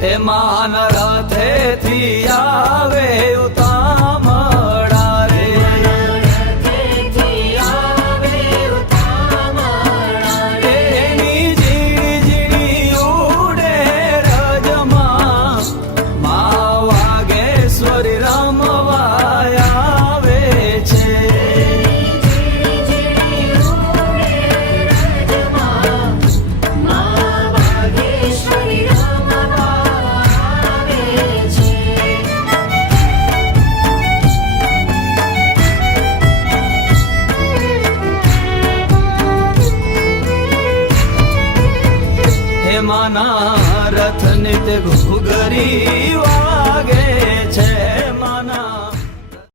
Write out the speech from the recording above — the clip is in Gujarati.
માન રથેથી આવે ઉતામળા રે. એની ઝીણી ઝીણી ઉડે રજમાં. મા વાગેશ્વરી રમવા માના રથ નિત ઘુઘરી મા